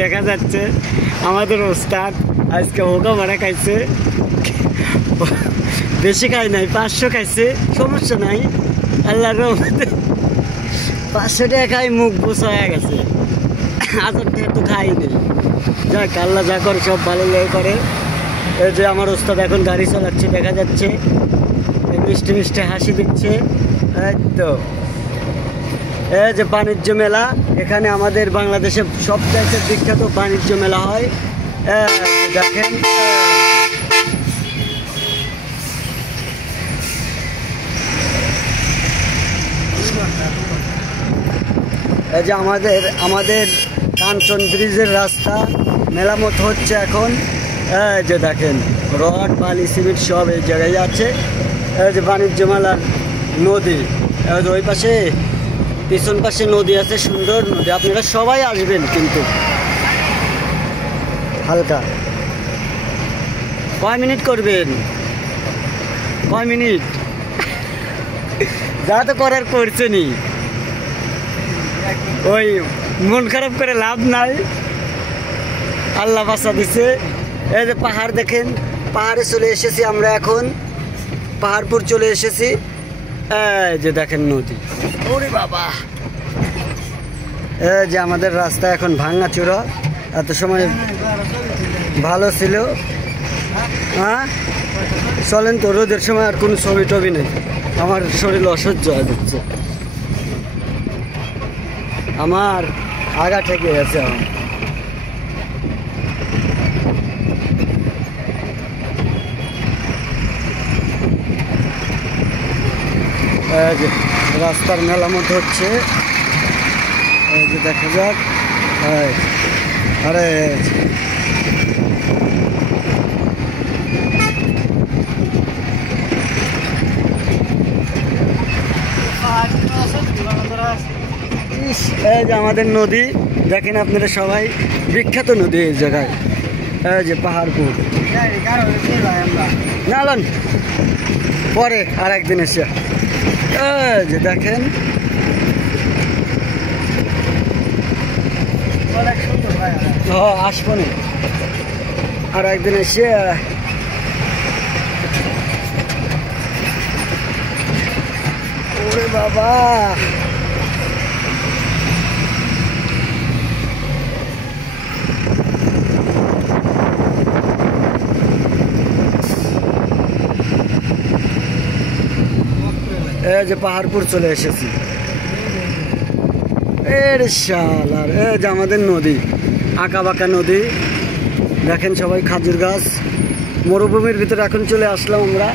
দেখা যাচ্ছে আমাদের ওস্তাদ আজকে হোকা মারা খাইছে, বেশি খাই নাই, 500 খাইছে, সমস্যা নাই, আল্লাহর রহমতে 500 টাকা খাই মুখ বোঝা হয়ে গেছে। 1000 টাকা তো খাই নেই, যাক আল্লাহ যা করে সব ভালো লাগে করে। এই যে আমার ওস্তাদ এখন গাড়ি চালাচ্ছে, দেখা যাচ্ছে মিষ্টি মিষ্টি হাসি দিচ্ছে। এই তো এই যে বাণিজ্য মেলা, এখানে আমাদের বাংলাদেশে সবচেয়ে বিখ্যাত বাণিজ্য মেলা হয়। দেখেন এই যে আমাদের কাঞ্চন ব্রিজের রাস্তা মেরামত হচ্ছে এখন। এই যে দেখেন রড বালি সিমেন্ট সব এই জায়গায় আছে। এই যে বাণিজ্য মেলার নদী, ওই পাশে পিছন পাশে নদী আছে, সুন্দর নদী, আপনারা সবাই আসবেন কিন্তু। হালকা কয় মিনিট করবেন, কয় মিনিট যা তো করার করছেনই, ওই মন খারাপ করে লাভ নাই, আল্লাহ বাঁচা দিছে। এই যে পাহাড় দেখেন, পাহাড়ে চলে এসেছি আমরা এখন, পাহাড়পুর চলে এসেছি। এই যে দেখেন নদী, ওরে বাবা। এই যে আমাদের রাস্তা এখন ভাঙাচোরা, এত সময় ভালো ছিল। হ্যাঁ চলেন তো, রোদের সময় আর কোনো ছবি টবি নেই, আমার শরীর অসহ্য হয়ে যাচ্ছে, আমার আগা ঠেকে গেছে। এই যে রাস্তার মেরামত হচ্ছে, এই যে দেখা যাক। আরে এই যে আমাদের নদী দেখেন আপনারা সবাই, বিখ্যাত নদী এই জায়গায়। এই যে পাহাড়পুর, নালন পরে আর একদিন এসে। এই যে দেখেন আসবো না, আর একদিন এসে। ওরে বাবা, এই যে পাহাড়পুর চলে এসেছি। এর শালার, এই যে আমাদের নদী, আঁকা বাঁকা নদী দেখেন সবাই, খাজুর গাছ, মরুভূমির ভিতরে এখন চলে আসলাম আমরা।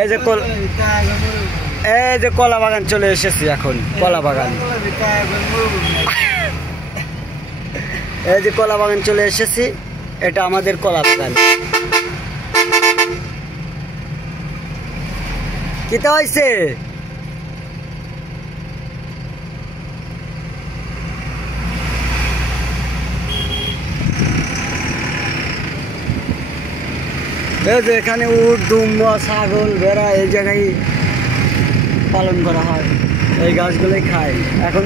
এই যে কলা বাগান চলে এসেছি এখন, কলা বাগান, এই যে কলা বাগান চলে এসেছি, এটা আমাদের কলা বাগান। কিতা হয়েছে? এই যে এখানে উট, দুম্বা, ছাগল, ভেড়া এই জায়গায় পালন করা হয়, এই গাছগুলোই খায়। এখন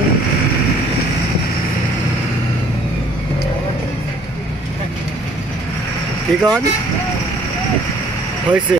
কি কন হয়েছে?